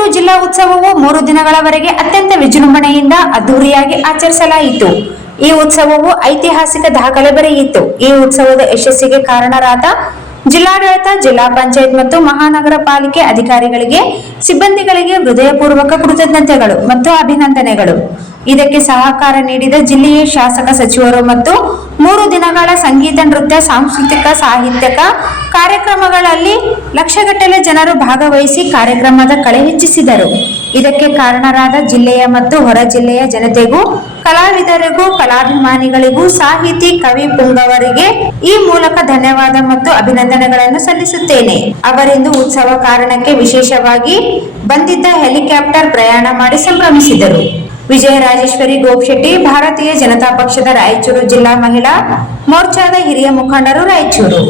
ರಾಯಚೂರು ಜಿಲ್ಲಾ ಉತ್ಸವವು 3 ದಿನಗಳವರೆಗೆ ಅತ್ಯಂತ ವಿಜೃಂಭಣೆಯಿಂದ ಅದ್ದೂರಿಯಾಗಿ ಆಚರಿಸಲಾಯಿತು. ಈ ಉತ್ಸವವು ಐತಿಹಾಸಿಕ ದಾಖಲೆ ಬರೆಯಿತು. ಈ ಉತ್ಸವದ ಯಶಸ್ಸಿಗೆ ಕಾರಣರಾದ ಜಿಲ್ಲಾಡಳಿತ, ಜಿಲ್ಲಾ ಪಂಚಾಯತ್ ಮತ್ತು ಮಹಾನಗರ ಪಾಲಿಕೆ ಅಧಿಕಾರಿಗಳಿಗೆ, ಸಿಬ್ಬಂದಿಗಳಿಗೆ ಹೃದಯಪೂರ್ವಕ ಕೃತಜ್ಞತೆಗಳು ಮತ್ತು ಅಭಿನಂದನೆಗಳು. ಇದಕ್ಕೆ ಸಹಕಾರ ನೀಡಿದ ಜಿಲ್ಲೆಯ ಶಾಸಕ, ಸಚಿವರು ಮತ್ತು 3 ದಿನಗಳ ಸಂಗೀತ, ನೃತ್ಯ, ಸಾಂಸ್ಕೃತಿಕ, ಸಾಹಿತ್ಯಕ ಕಾರ್ಯಕ್ರಮಗಳಲ್ಲಿ ಲಕ್ಷಗಟ್ಟಲೆ ಜನರು ಭಾಗವಹಿಸಿ ಕಾರ್ಯಕ್ರಮದ ಕಳೆ ಹೆಚ್ಚಿಸಿದರು. ಇದಕ್ಕೆ ಕಾರಣರಾದ ಜಿಲ್ಲೆಯ ಮತ್ತು ಹೊರ ಜಿಲ್ಲೆಯ ಜನತೆಗೂ, ಕಲಾವಿದರಿಗೂ, ಕಲಾಭಿಮಾನಿಗಳಿಗೂ, ಸಾಹಿತಿ ಕವಿ ಪುಂಗವರಿಗೆ ಈ ಮೂಲಕ ಧನ್ಯವಾದ ಮತ್ತು ಅಭಿನಂದನೆಗಳನ್ನು ಸಲ್ಲಿಸುತ್ತೇನೆ. ಅವರಿಂದು ಉತ್ಸವ ಕಾರಣಕ್ಕೆ ವಿಶೇಷವಾಗಿ ಬಂದಿದ್ದ ಹೆಲಿಕಾಪ್ಟರ್ ಪ್ರಯಾಣ ಮಾಡಿ ಸಂಭ್ರಮಿಸಿದರು. ವಿಜಯರಾಜೇಶ್ವರಿ ಗೋಪಶೆಟ್ಟಿ, ಭಾರತೀಯ ಜನತಾ ಪಕ್ಷದ ರಾಯಚೂರು ಜಿಲ್ಲಾ ಮಹಿಳಾ ಮೋರ್ಚಾದ ಹಿರಿಯ ಮುಖಂಡರು, ರಾಯಚೂರು.